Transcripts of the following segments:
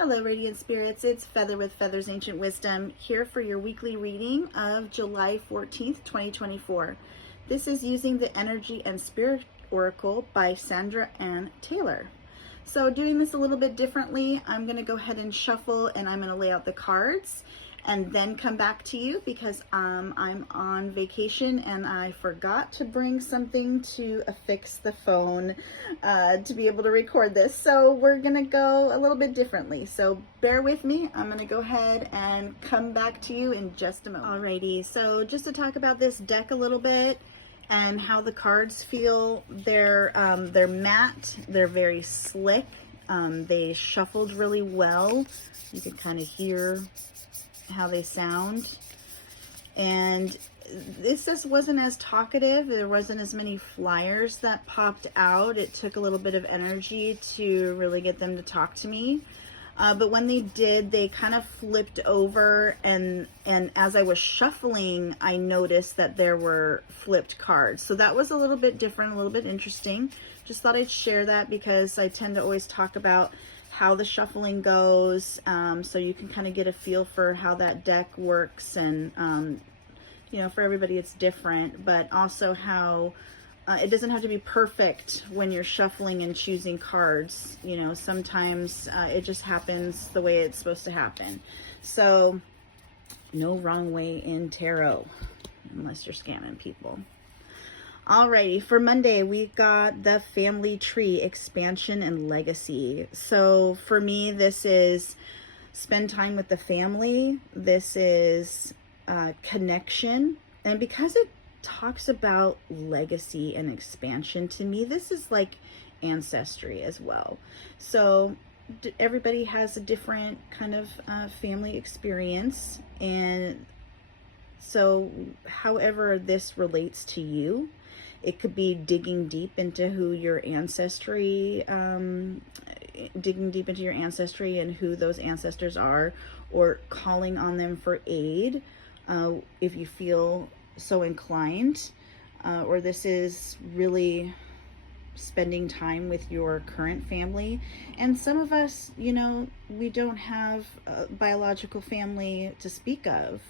Hello, Radiant Spirits. It's Feather with Feathers Ancient Wisdom here for your weekly reading of July 14th, 2024. This is using the Energy and Spirit Oracle by Sandra Anne Taylor. So doing this a little bit differently, I'm going to go ahead and shuffle and I'm going to lay out the cards and then come back to you because I'm on vacation and I forgot to bring something to affix the phone to be able to record this. So we're gonna go a little bit differently. So bear with me. I'm gonna go ahead and come back to you in just a moment. Alrighty, so just to talk about this deck a little bit and how the cards feel, they're matte, they're very slick, they shuffled really well. You can kind of hear how they sound, and this just wasn't as talkative. There wasn't as many flyers that popped out. It took a little bit of energy to really get them to talk to me, but when they did, they kind of flipped over, and as I was shuffling, I noticed that there were flipped cards. So that was a little bit different, a little bit interesting. Just thought I'd share that because I tend to always talk about how the shuffling goes, so you can kind of get a feel for how that deck works, and you know, for everybody it's different, but also how it doesn't have to be perfect when you're shuffling and choosing cards. You know, sometimes it just happens the way it's supposed to happen. So no wrong way in tarot, unless you're scamming people. Alrighty, for Monday, we got the family tree expansion and legacy. So for me, this is spend time with the family. This is connection. And because it talks about legacy and expansion, to me, this is like ancestry as well. So everybody has a different kind of family experience. And so however this relates to you, it could be digging deep into who your ancestry, digging deep into your ancestry and who those ancestors are, or calling on them for aid if you feel so inclined. Or this is really spending time with your current family. And some of us, you know, we don't have a biological family to speak of.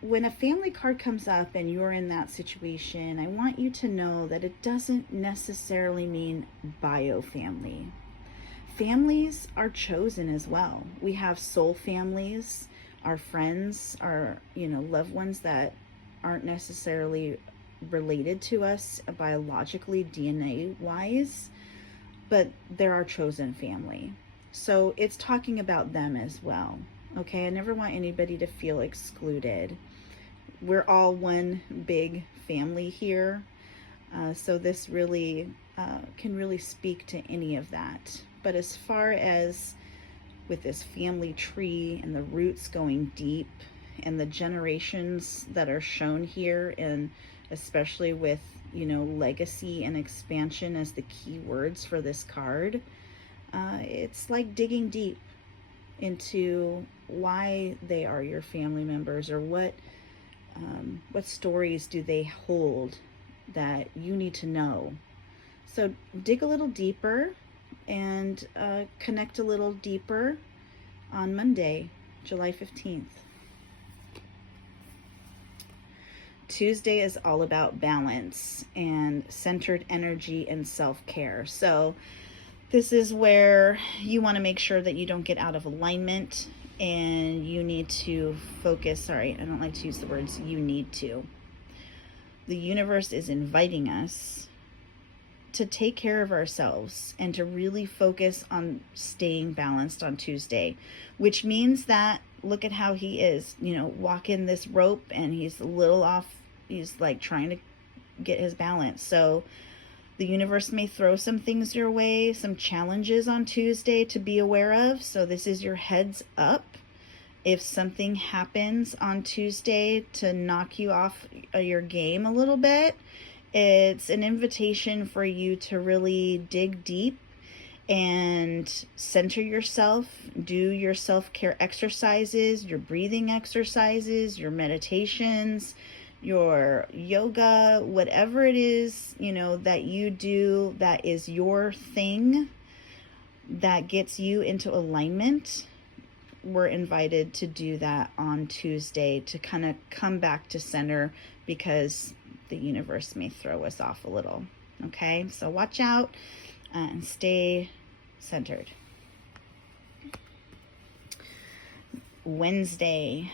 When a family card comes up and you're in that situation, I want you to know that it doesn't necessarily mean bio family. Families are chosen as well. We have soul families, our friends, our, you know, loved ones that aren't necessarily related to us biologically, DNA wise, but they're our chosen family. So it's talking about them as well. Okay, I never want anybody to feel excluded. We're all one big family here. So this really can really speak to any of that. But as far as with this family tree and the roots going deep and the generations that are shown here, and especially with, you know, legacy and expansion as the key words for this card, it's like digging deep into why they are your family members, or what stories do they hold that you need to know. So dig a little deeper and connect a little deeper on Monday, July 15th. Tuesday is all about balance and centered energy and self-care. So this is where you want to make sure that you don't get out of alignment, and you need to focus. Sorry, I don't like to use the words you need to. The universe is inviting us to take care of ourselves and to really focus on staying balanced on Tuesday, which means that look at how he is, you know, walking this rope and he's a little off. He's like trying to get his balance. So the universe may throw some things your way, some challenges on Tuesday to be aware of. So this is your heads up. If something happens on Tuesday to knock you off your game a little bit, it's an invitation for you to really dig deep and center yourself, do your self-care exercises, your breathing exercises, your meditations, your yoga, whatever it is, you know, that you do that is your thing. that gets you into alignment, we're invited to do that on Tuesday to kind of come back to center, because the universe may throw us off a little. Okay, so watch out and stay centered. Wednesday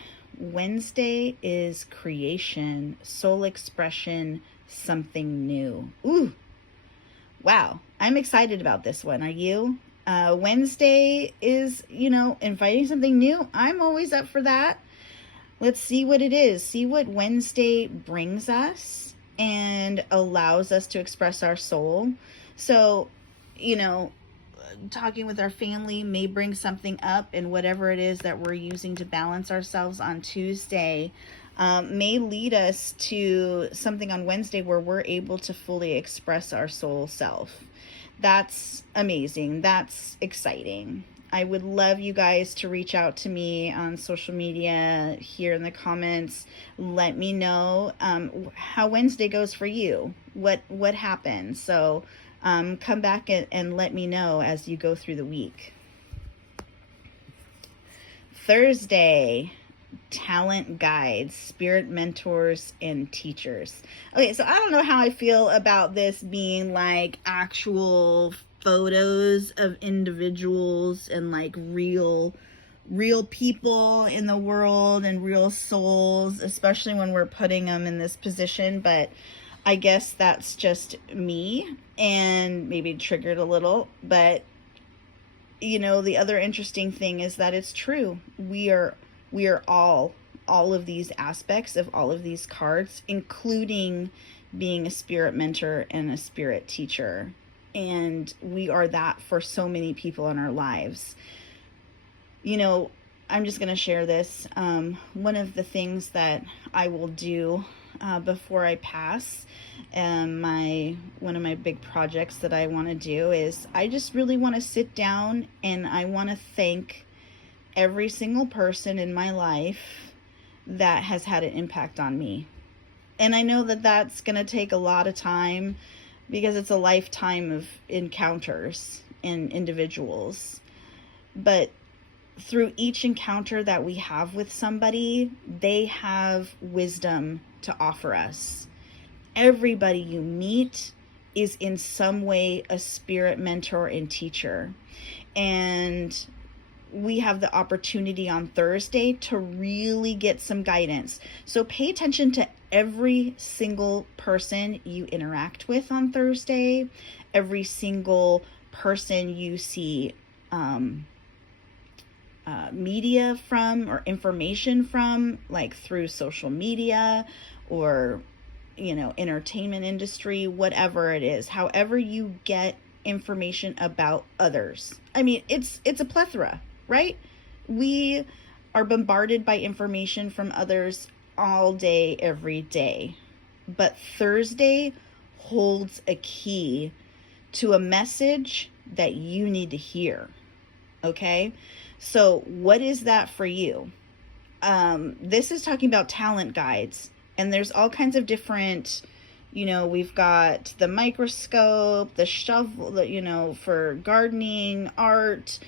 is creation, soul expression, something new. Ooh, wow, I'm excited about this one. Are you? Wednesday is, inviting something new. I'm always up for that. Let's see what it is. See what Wednesday brings us and allows us to express our soul. So, talking with our family may bring something up, and whatever it is that we're using to balance ourselves on Tuesday may lead us to something on Wednesday where we're able to fully express our soul self. That's amazing. That's exciting. I would love you guys to reach out to me on social media, here in the comments. Let me know how Wednesday goes for you. What happened? So come back and let me know as you go through the week. Thursday, talent guides, spirit mentors, and teachers. Okay, so I don't know how I feel about this being like actual photos of individuals and like real people in the world and real souls, especially when we're putting them in this position. But I guess that's just me and maybe triggered a little. But the other interesting thing is that it's true. We are all of these aspects of all of these cards, including being a spirit mentor and a spirit teacher. And we are that for so many people in our lives. I'm just going to share this. One of the things that I will do before I pass, one of my big projects that I want to do is I just really want to sit down and I want to thank every single person in my life that has had an impact on me. And I know that that's going to take a lot of time, because it's a lifetime of encounters and individuals. But through each encounter that we have with somebody, they have wisdom to offer us. Everybody you meet is in some way a spirit mentor and teacher. And we have the opportunity on Thursday to really get some guidance. So pay attention to every single person you interact with on Thursday, every single person you see media from or information from, like through social media or, entertainment industry, whatever it is, however you get information about others. I mean, it's a plethora, right? We are bombarded by information from others all day, every day. But Thursday holds a key to a message that you need to hear. Okay? So what is that for you? This is talking about talent guides. And there's all kinds of different, we've got the microscope, the shovel, for gardening, art,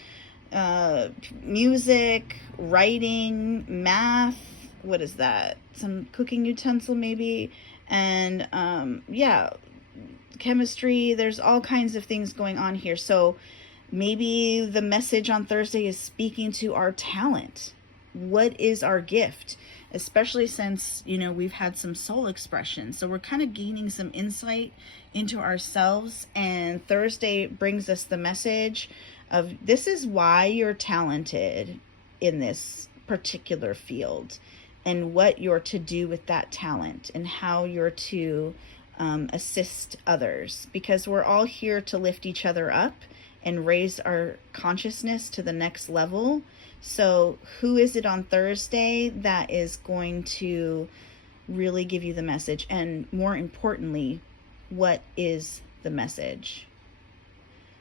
music, writing, math, what is that? Some cooking utensil maybe, and chemistry. There's all kinds of things going on here. So maybe the message on Thursday is speaking to our talent. What is our gift? Especially since, we've had some soul expression. So we're kind of gaining some insight into ourselves. And Thursday brings us the message of this is why you're talented in this particular field, and what you're to do with that talent, and how you're to assist others, because we're all here to lift each other up and raise our consciousness to the next level. So who is it on Thursday that is going to really give you the message? And more importantly, what is the message?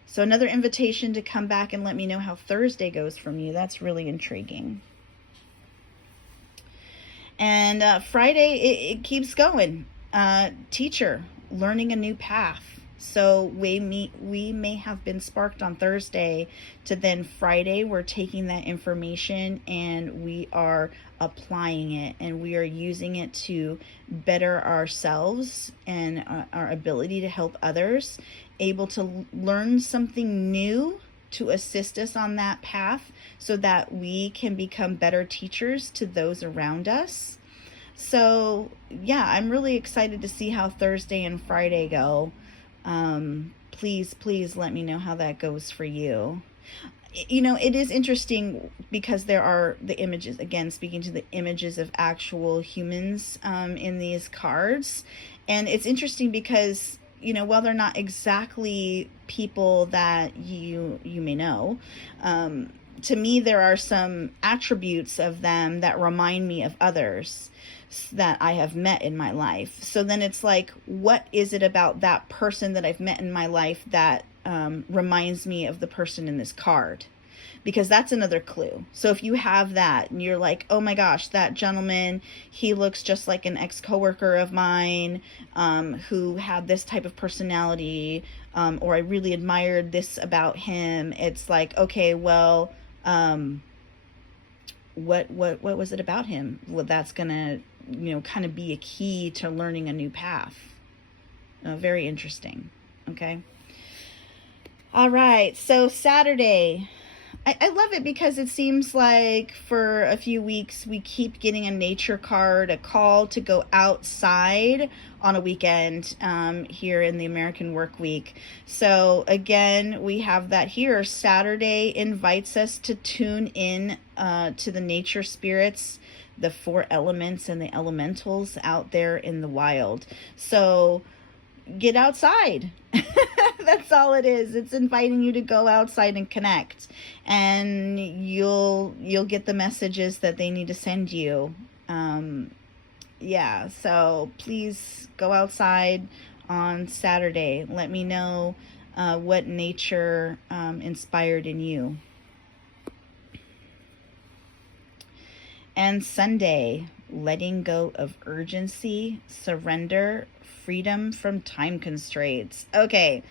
So another invitation to come back and let me know how Thursday goes from you. That's really intriguing. And Friday, it keeps going. Teacher, learning a new path. So we may have been sparked on Thursday to then Friday we're taking that information and we are applying it, and we are using it to better ourselves and our ability to help others, able to learn something new to assist us on that path so that we can become better teachers to those around us. So yeah, I'm really excited to see how Thursday and Friday go. Please let me know how that goes for you. You know, it is interesting because there are the images, again, speaking to the images of actual humans in these cards. And it's interesting because, you know, while they're not exactly people that you may know, to me, there are some attributes of them that remind me of others that I have met in my life. So then it's like, what is it about that person that I've met in my life that reminds me of the person in this card? Because that's another clue. So if you have that and you're like, oh my gosh, that gentleman, he looks just like an ex-coworker of mine who had this type of personality, or I really admired this about him. It's like, okay, well, what was it about him? Well, that's gonna, you know, kind of be a key to learning a new path. Very interesting. Okay. All right. So Saturday, I love it because it seems like for a few weeks we keep getting a nature card, a call to go outside on a weekend here in the American work week. So again, we have that here. Saturday invites us to tune in to the nature spirits, the 4 elements and the elementals out there in the wild. So get outside. That's all it is. It's inviting you to go outside and connect, and you'll get the messages that they need to send you. Yeah, so please go outside on Saturday. Let me know what nature inspired in you. And Sunday, letting go of urgency, surrender, freedom from time constraints. Okay,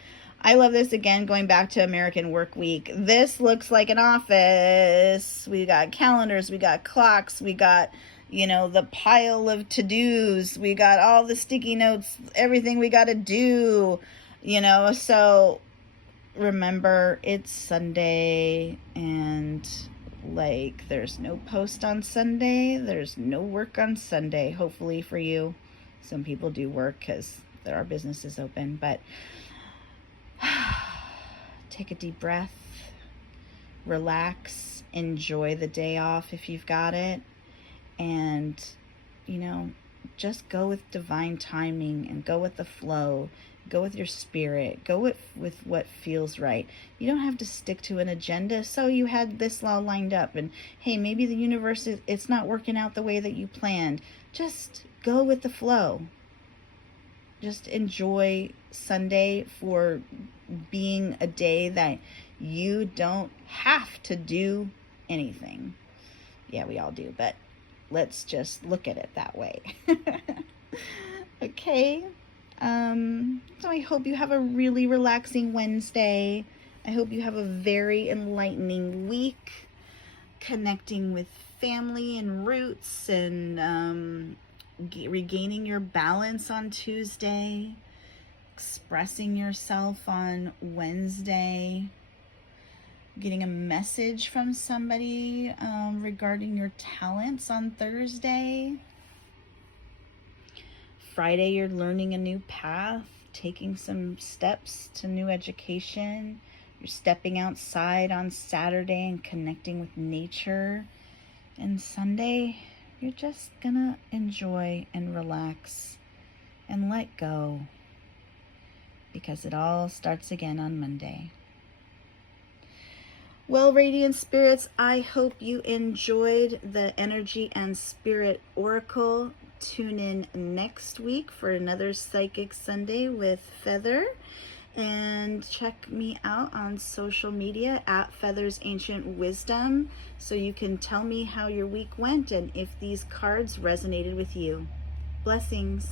I love this. Again, going back to American Work Week. This looks like an office. We got calendars, we got clocks, we got, you know, the pile of to-dos, we got all the sticky notes, everything we got to do, you know. So remember, it's Sunday, and like, there's no post on Sunday, there's no work on Sunday, hopefully for you. Some people do work because there are businesses open, but take a deep breath, relax, enjoy the day off if you've got it, and, you know, just go with divine timing and go with the flow. Go with your spirit. Go with what feels right. You don't have to stick to an agenda. So you had this all lined up, and hey, maybe the universe it's not working out the way that you planned. Just go with the flow. Just enjoy Sunday for being a day that you don't have to do anything. Yeah, we all do, but let's just look at it that way. Okay. So I hope you have a really relaxing Wednesday. I hope you have a very enlightening week, connecting with family and roots, and regaining your balance on Tuesday, expressing yourself on Wednesday, getting a message from somebody regarding your talents on Thursday. Friday, you're learning a new path, taking some steps to new education. You're stepping outside on Saturday and connecting with nature. And Sunday, you're just gonna enjoy and relax and let go, because it all starts again on Monday. Well, Radiant Spirits, I hope you enjoyed the Energy and Spirit Oracle. Tune in next week for another Psychic Sunday with Feather. And check me out on social media at Feather's Ancient Wisdom, so you can tell me how your week went and if these cards resonated with you. Blessings.